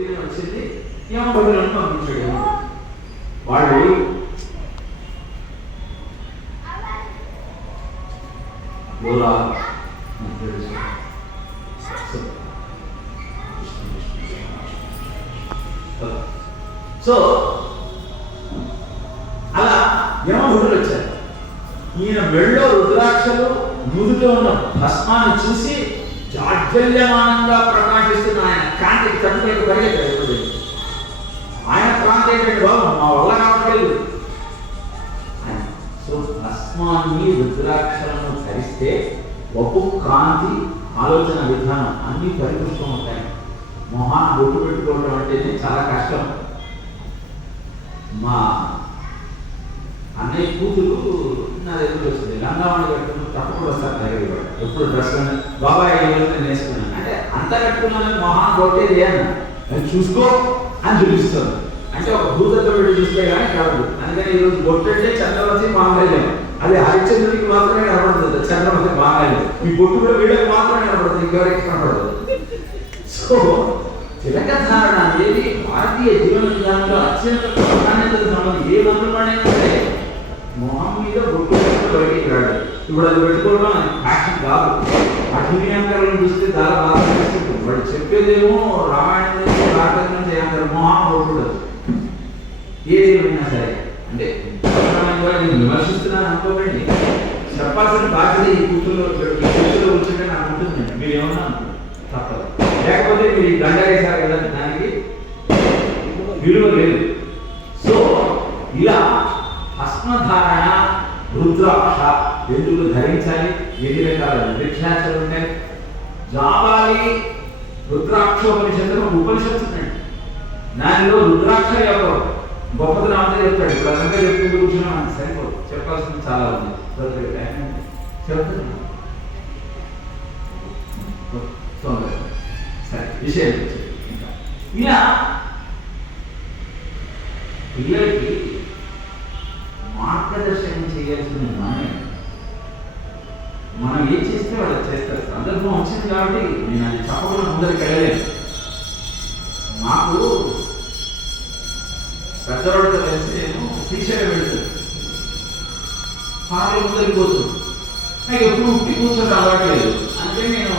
పొట్టిని వచ్చింది. ఏమని పంపించాడు. వాళ్ళు బోలా సో అలా యమభటులు వచ్చారు ఈయన మెళ్ళో రుద్రాక్షలు నుదుట ఉన్న భస్మాన్ని చూసి జాజ్వల్యమానంగా ప్రకాశిస్తున్న ఆయన కాంతి తట్టుకోలేక పరిగెత్తాడు ఆయన కాంతి ఏంటంటే బాబు మా వల్ల కావట్లేదు సో భస్మాన్ని రుద్రాక్షలను ధరిస్తే ఒప్పు కాంతి ఆలోచన విధానం అన్నీ పరిపుష్టం ఉంటాయి. మొహాన్ని బొట్టు పెట్టుకోవడం అంటే చాలా కష్టం. మా అన్నయ్య కూతురు నా దగ్గర వస్తుంది లంగావాణి కట్టుకుని తప్పకుండా వస్తాను దగ్గర ఎప్పుడు డ్రెస్ బాబాయ్ నేను వేసుకున్నాను. అంటే అంత కట్టుకున్నాను మొహాన్ కొట్టేది అన్న అది చూసుకో అని చూపిస్తాను అంటే ఒక భూతత్వ పెట్టి చూస్తే కానీ కాదు. అందుకని ఈరోజు బొట్టంటే చంద్రవతి మాంగళ్యం. అది హరిచంద్రుడికి మాత్రమే కనపడుతుంది. చంద్రవతి మాంగళ్యం. ఈ బొట్టు కూడా వీళ్ళకి మాత్రమే కనపడుతుంది. ఇంకెవరికి కనపడదు? సో తిలక ధారణ అనేది భారతీయ జీవన విధానంలో అత్యంత ప్రాధాన్యత సంబంధం ఏ మంత్రమైనా సరే మొహం మీద బొట్టు పెట్టుకుని బయటికి రాడు. ఇప్పుడు అది పెట్టుకోవడం యాక్షన్ కాదు. అభినయాంకరణ చూస్తే చాలా బాగా అనిపిస్తుంది. వాడు చెప్పేదేమో రామాయణం నుంచి భారతం నుంచి అంటారు మొహం బొట్టు ఏదేమైనా సరే. అంటే విమర్శిస్తున్నాను అనుకోకండి. చెప్పాల్సిన బాధ్యత ఈ కూతురు కూతురులో కూతురు నాకు ఉంటుంది. మీరు ఏమన్నా తప్పదు. లేకపోతే మీరు ఈ దండ వేశారు కదా దానికి? విలువ లేదు. సో ఇలా భస్మధారణ రుద్రాక్ష ఎందుకు ధరించాలి. ఎన్ని రకాల వృక్షాక్షలు ఉంటాయి? జాబాలి రుద్రాక్షోపనిషత్తు ఒక దానిలో రుద్రాక్ష యొక్క గొప్పతనం అంతా చెప్తాడు. ఇప్పుడు అదంతా చెప్పుకుంటూ కూర్చున్నా మనకు సరిపోదు. చెప్పాల్సింది చాలా ఉంది. చెప్తున్నాను సరే విషయం ఇలా పిల్లలకి చేస్తుంది మనమే. మనం ఏం చేస్తే వాళ్ళు చేస్తారు? సందర్భం వచ్చింది కాబట్టి నేను అది చెప్పకుండా ముందరికి వెళ్ళలేను. నాకు పెద్దవాడితో కలిసి నేను శ్రీశైలం వెళ్తాను. కారులో ముందరికి పోతుంది నాకు ఎప్పుడు ఉట్టి కూర్చొని అలవాట్లేదు అంటే నేను